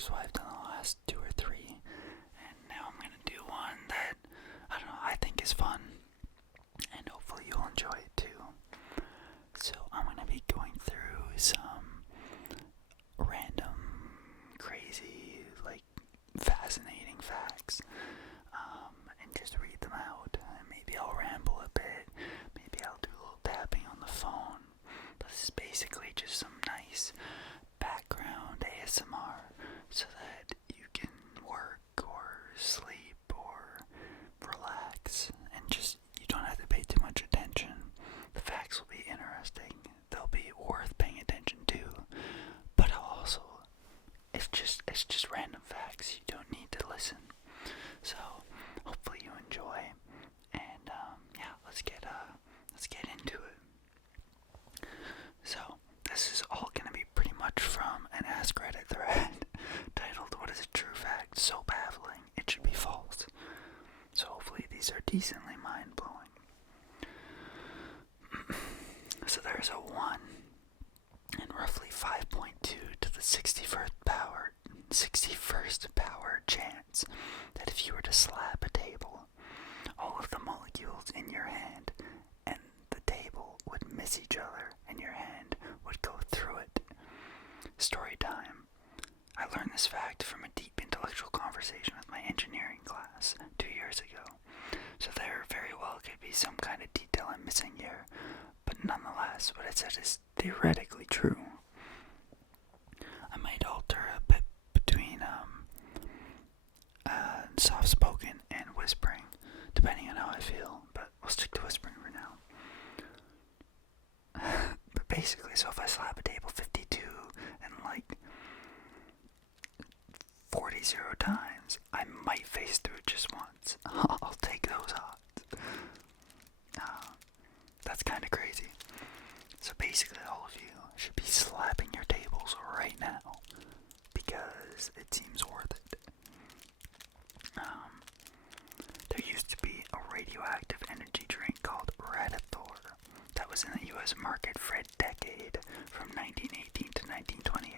which is why I've done the last 2 or 3. And now I'm going to do one that, I don't know, I think is fun. And hopefully you'll enjoy it too. So I'm going to be going through some random, crazy, fascinating facts. And just read them out. And maybe I'll ramble a bit. Maybe I'll do a little tapping on the phone. But this is basically just some nice background ASMR so that you can work or sleep or relax and just you don't have to pay too much attention. The facts will be interesting. They'll be worth paying attention to. But also it's just random facts. You don't need to listen. So hopefully you enjoy. And yeah, let's get into it. So this is all gonna be pretty much from an Ask Reddit thread titled "What is a true fact so baffling it should be false?" So hopefully these are decently mind-blowing. So there's a 1 in roughly 5.2 to the 61st power chance that if you were to slap a table, all of the molecules in your hand and the table would miss each other and your hand would go through it. Story time. I learned this fact from a deep intellectual conversation with my engineering class 2 years ago. So there very well could be some kind of detail I'm missing here, but nonetheless, what it said is theoretically true. I might alter a bit between soft-spoken and whispering, depending on how I feel, but we'll stick to whispering for now. But basically, so if I slap a table 52 and 40 times, I might face through it just once. I'll take those odds. That's kind of crazy. So basically, all of you should be slapping your tables right now because it seems worth it. There used to be a radioactive energy drink called Radiator that was in the U.S. market for a decade from 1918 to 1928.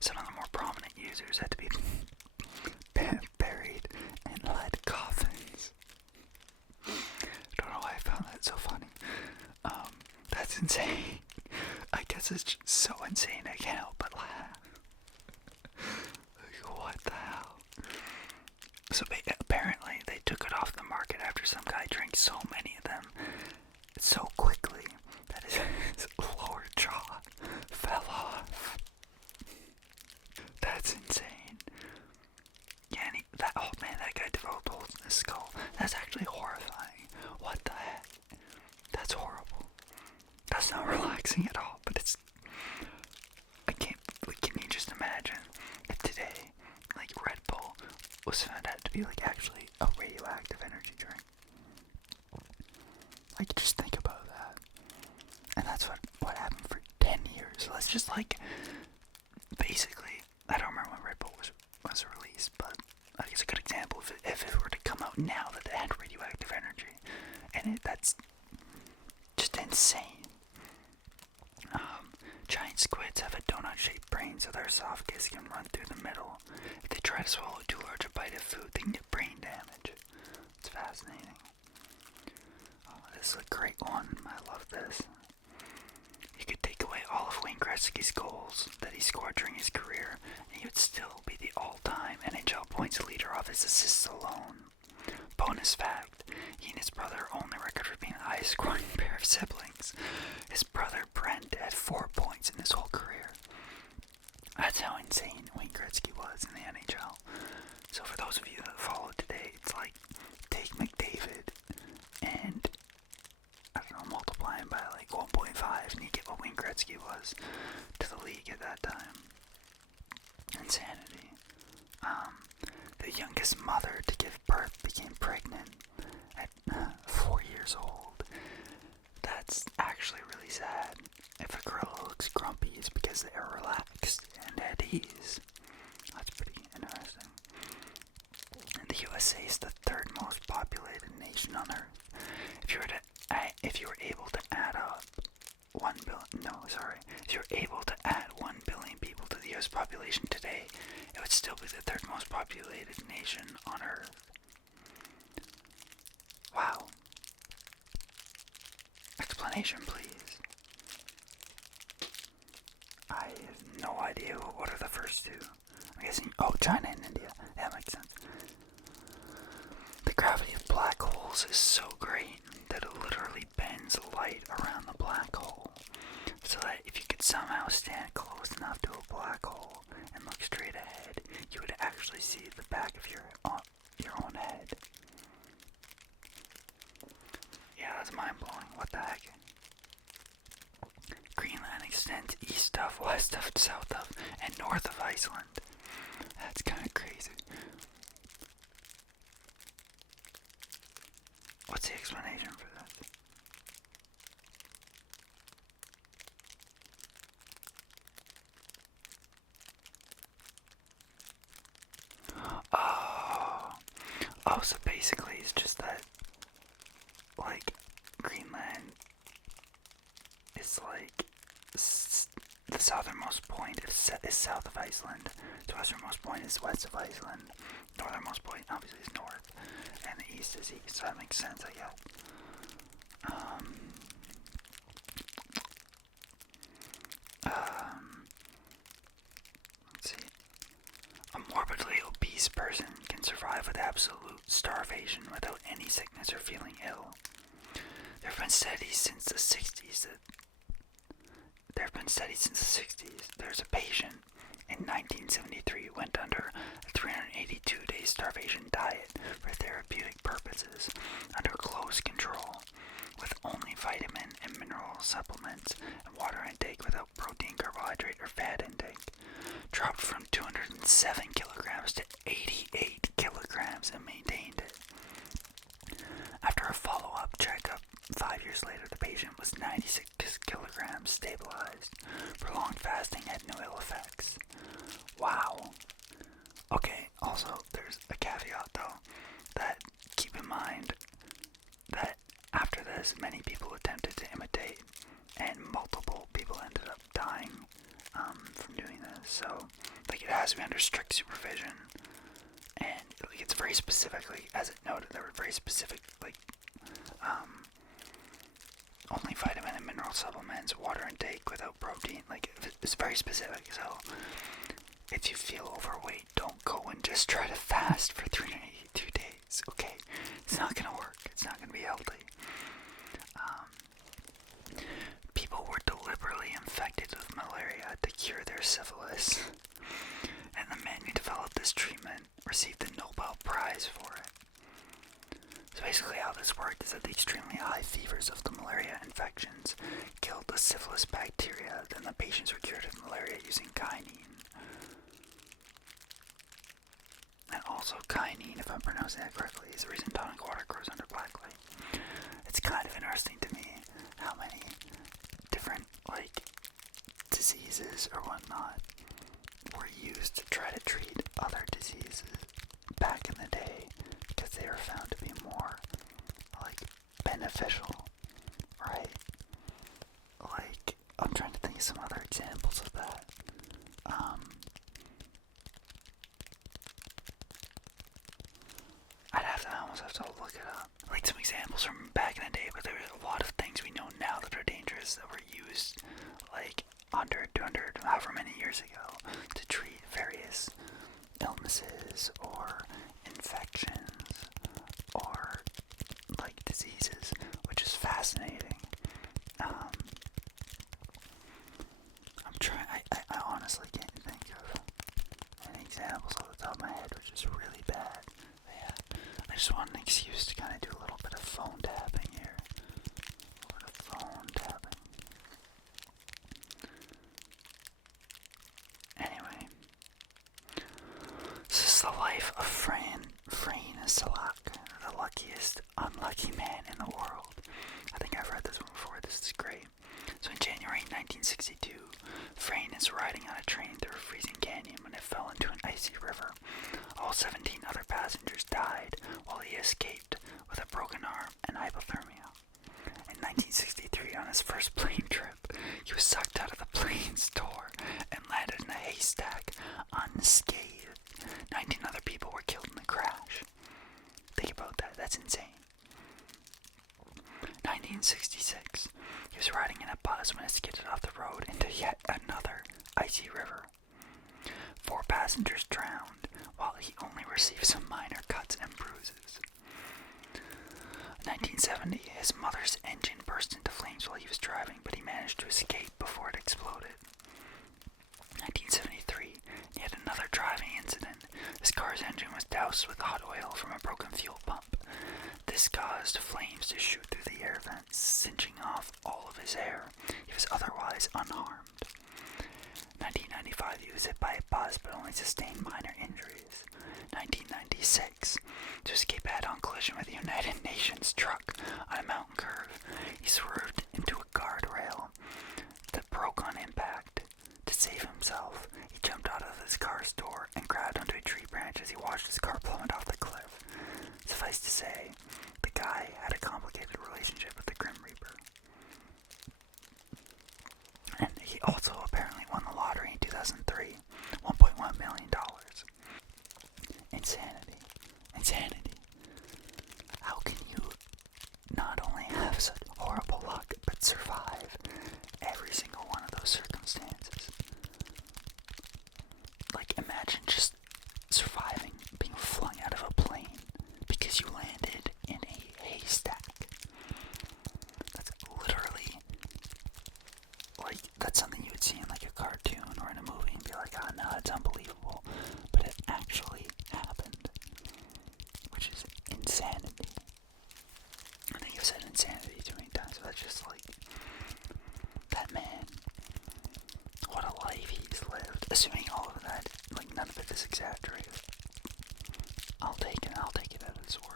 Some of the more prominent users had to be buried in lead coffins. Don't know why I found that so funny. That's insane. I guess it's just so insane I can't help but laugh. What the hell? So apparently they took it off the market after some guy drank so many of them so quickly that his lower jaw fell off. That's insane. Yeah, and that guy developed holes in his skull. That's actually horrifying. What the heck? That's horrible. That's not relaxing at all, but it's... can you just imagine if today, Red Bull was found out to be, actually a radioactive energy drink? Just think about that. And that's what happened for 10 years. So let's just, basically, I don't remember when Red Bull was released, but I think it's a good example if it were to come out now that it had radioactive energy. And that's just insane. Giant squids have a donut-shaped brain, so their esophagus can run through the middle. If they try to swallow too large a bite of food, they can get brain damage. It's fascinating. Oh, this is a great one. I love this. You could take away all of Wayne Gretzky's goals that he scored during his career, and he would still be the all-time NHL points leader off his assists alone. Bonus fact, he and his brother own the record for being the highest scoring pair of siblings. His brother Brent had 4 points in his whole career. That's how insane Wayne Gretzky was in the NHL. So for those of you that follow today, it's take McDavid and, I don't know, multiply him by 1.5 and you get what Wayne Gretzky was to the league at that time. Insanity. The youngest mother to give birth became pregnant at 4 years old. That's actually really sad. If a gorilla looks grumpy, it's because they are relaxed and at ease. That's pretty interesting. And the USA is the third most populated nation on Earth. If you were able to add up 1 billion, if you were able to add 1 billion people to the US population today, it would still be the third most populated nation on Earth. Wow. Explanation, please. I have no idea what are the first two. I'm guessing, China and India. That makes sense. The gravity of black holes is so great that it literally bends light around the black hole. So that if you could somehow stand close enough to a black hole and look straight ahead, you would actually see the back of your own head. Yeah, that's mind-blowing. What the heck? Greenland extends east of, west of, south of, and north of Iceland. That's kind of crazy. What's the explanation for this? So basically it's just that, like, Greenland is like the southernmost point is south of Iceland, the westernmost point is west of Iceland, northernmost point obviously is north, and the east is east, so that makes sense, I guess. Let's see. A morbidly obese person can survive with absolute starvation without any sickness or feeling ill. There have been studies since the 60s There's a patient in 1973 who went under a 382-day starvation diet for therapeutic purposes under close control, with only vitamin and mineral supplements and water intake without protein, carbohydrate, or fat intake. Dropped from 207 kilograms to 88 kilograms and maintained it. After a follow-up checkup 5 years later, the patient was 96 kilograms stabilized. Prolonged fasting had no ill effects. Wow. Okay, also, there's a caveat though, that keep in mind that after this, many people attempted to imitate, and multiple people ended up dying from doing this. So, like, it has to be under strict supervision, and like, it's very specifically, as it noted, there were very specific, like, only vitamin and mineral supplements, water intake without protein. Like, it's very specific. So, if you feel overweight, don't go and just try to fast for 382 days. Okay, it's not gonna work. It's not gonna be healthy. People were deliberately infected with malaria to cure their syphilis, and the men who developed this treatment received the Nobel Prize for it. So basically how this worked is that the extremely high fevers of the malaria infections killed the syphilis bacteria, then the patients were cured of malaria using quinine. And also quinine, if I'm pronouncing that correctly, is the reason tonic water grows under black light. It's kind of interesting to me how many different, like, diseases or whatnot were used to try to treat other diseases back in the day, because they were found to be more, like, beneficial, right? Like, I'm trying to think of some other examples of that. I almost have to look it up. Like, some examples from back in the day, but there are a lot of things we know now that are dangerous that were used, like, 100, 200, however many years ago, to treat various illnesses or infections or, like, diseases, which is fascinating. I honestly can't think of any examples off the top of my head, which is really bad. But yeah, I just want an excuse to kind of do a little bit of phone tapping here. A little bit of phone tapping. Anyway, this is the life of Frane Salak, the luckiest unlucky man in the world. I think I've read this one before. This is great. So in January 1962, Frane is riding on a train through a freezing canyon when it fell into an icy river. All 17 other passengers died while he escaped with a broken arm and hypothermia. In 1963, on his first plane trip, he was sucked out of the plane's door and landed in a haystack unscathed. That's insane. 1966. He was riding in a bus when it skidded off the road into yet another icy river. 4 passengers drowned, while he only received some minor cuts and bruises. 1970. His mother's engine burst into flames while he was driving, but he managed to escape before it exploded. 1973. Yet another driving incident. His car's engine was doused with hot oil from a broken fuel pump. This caused flames to shoot through the air vents, singeing off all of his hair. He was otherwise unharmed. 1995, he was hit by a bus but only sustained minor injuries. 1996, to escape a head-on collision with a United Nations truck on a mountain curve, he swerved into a guardrail that broke on impact. To save himself, he jumped out of his car's door and grabbed onto a tree branch as he watched his car plummet off the cliff. Suffice to say, the guy had a complicated relationship with the Grim Reaper. And he also apparently won the lottery in 2003, $1.1 million. Insanity. How can you not only have such horrible luck, but survive every single one of those circumstances? Like, imagine just surviving being flung out of a plane because you landed in a haystack. That's literally, like, that's something you would see in like a cartoon or in a movie and be like, oh no, it's unbelievable. But it actually happened, which is insanity. I think I've said insanity too many times, but that's just like, that man, what a life he's lived. Assuming all of that, like, none of it is exaggerated. I'll take it at its word.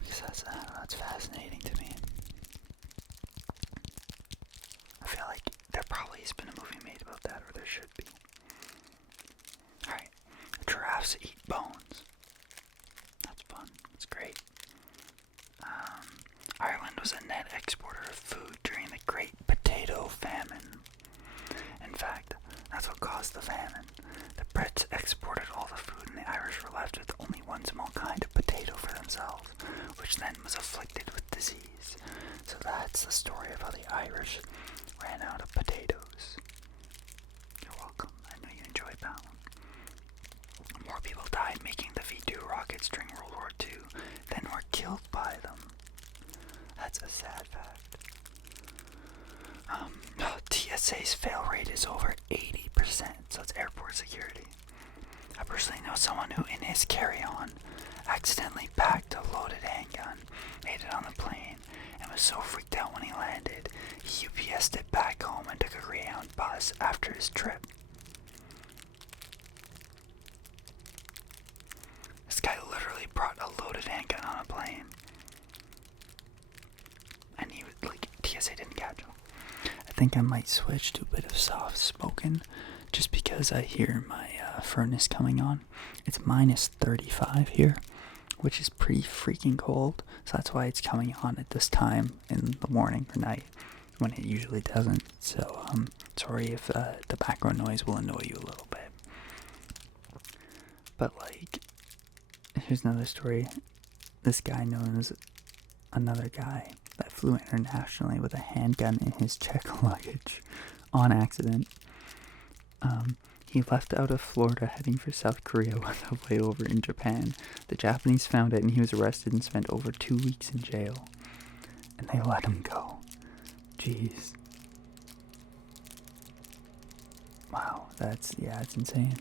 Because that's fascinating to me. I feel like there probably has been a movie made about that, or there should be. Alright, giraffes eat bones. That's fun. That's great. Ireland was a net exporter of food during the Great Potato Famine. In fact, that's what caused the famine. The Brits exported all the food, and the Irish were left with only one small kind of potato for themselves, which then was afflicted with disease. So that's the story of how the Irish ran out of potatoes. You're welcome. I know you enjoyed that one. More people died making the V-2 rockets during World War II than were killed by them. That's a sad fact. TSA's fail rate is over 80%, so it's airport security. I personally know someone who, in his carry-on, accidentally packed a loaded handgun, made it on the plane, and was so freaked out when he landed, he UPS'd it back home and took a Greyhound bus after his trip. This guy literally brought a loaded handgun on a plane. And he was like, TSA didn't catch him. I think I might switch to a bit of soft spoken just because I hear my furnace coming on. It's minus 35 here, which is pretty freaking cold. So that's why it's coming on at this time in the morning or night when it usually doesn't. So sorry if the background noise will annoy you a little bit. But like, here's another story. This guy known as another guy that flew internationally with a handgun in his check luggage on accident. He left out of Florida heading for South Korea with a layover in Japan. The Japanese found it and he was arrested and spent over 2 weeks in jail. And they let him go. Jeez. Wow, it's insane.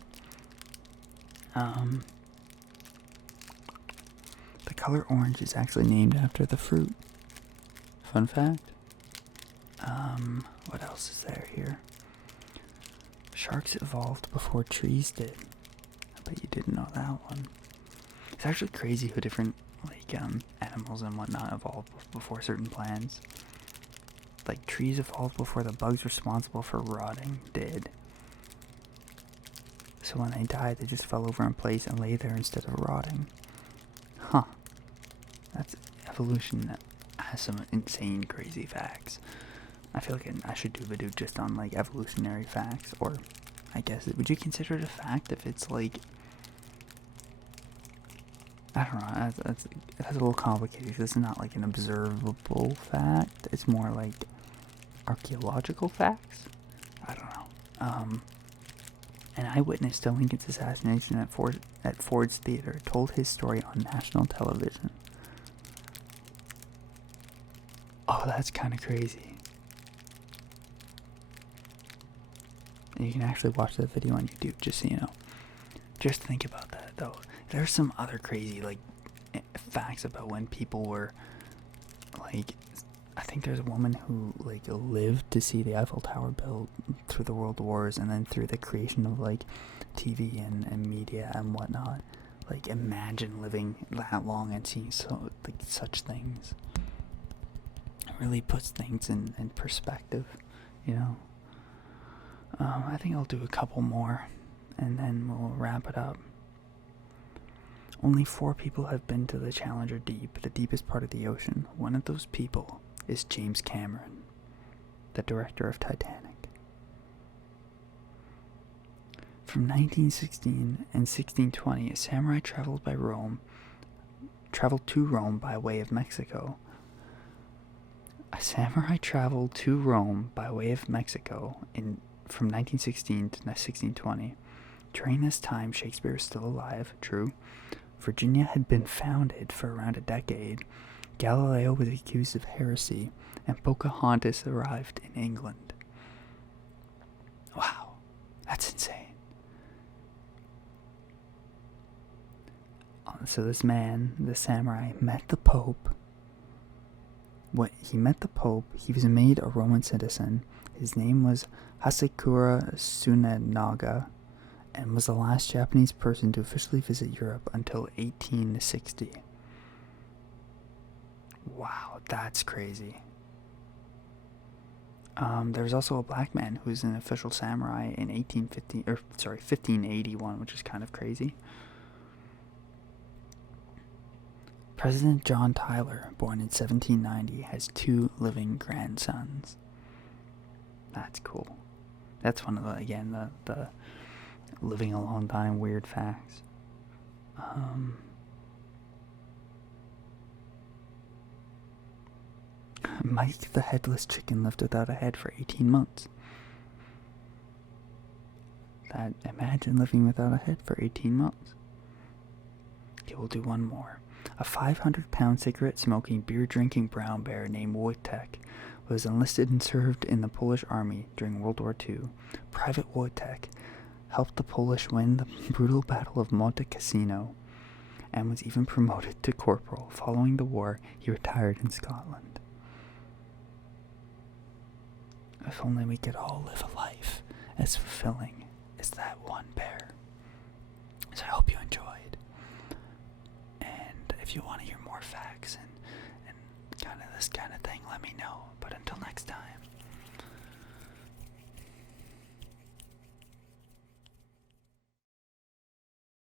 The color orange is actually named after the fruit. Fun fact. What else is there here? Sharks evolved before trees did. I bet you didn't know that one. It's actually crazy how different animals and whatnot evolved before certain plants. Like, trees evolved before the bugs responsible for rotting did. So when they died, they just fell over in place and lay there instead of rotting. Huh. That's evolution has some insane, crazy facts. I feel like I should do a video just on, like, evolutionary facts, or, I guess, would you consider it a fact if it's, like, I don't know. That's a little complicated because it's not like an observable fact. It's more like archaeological facts. I don't know. An eyewitness to Lincoln's assassination at Ford's Theater told his story on national television. Oh, that's kind of crazy. You can actually watch that video on YouTube, just so you know. Just think about that, though. There's some other crazy, like, facts about when people were, like, I think there's a woman who, like, lived to see the Eiffel Tower built through the World Wars and then through the creation of, like, TV and media and whatnot. Like, imagine living that long and seeing such things. It really puts things in perspective, you know. I think I'll do a couple more, and then we'll wrap it up. Only 4 people have been to the Challenger Deep, the deepest part of the ocean. One of those people is James Cameron, the director of Titanic. From 1916 and 1620, a samurai traveled to Rome by way of Mexico. A samurai traveled to Rome by way of Mexico from 1916 to 1620. During this time, Shakespeare was still alive, true. Virginia had been founded for around a decade. Galileo was accused of heresy, and Pocahontas arrived in England. Wow, that's insane. So this man, the samurai, met the Pope. He met the Pope. He was made a Roman citizen. His name was Hasekura Tsunenaga, and was the last Japanese person to officially visit Europe until 1860. Wow, that's crazy. There was also a black man who was an official samurai in 1581, which is kind of crazy. President John Tyler, born in 1790, has 2 living grandsons. That's cool. That's one of the living a long time weird facts. Mike the Headless Chicken lived without a head for 18 months. Imagine living without a head for 18 months. Okay, we'll do one more. A 500-pound cigarette-smoking, beer-drinking brown bear named Wojtek was enlisted and served in the Polish army during World War II. Private Wojtek helped the Polish win the brutal Battle of Monte Cassino and was even promoted to corporal. Following the war, he retired in Scotland. If only we could all live a life as fulfilling as that one bear. So I hope you enjoyed. And if you want to hear more facts and kind of this kind of thing, let me know. But until next time.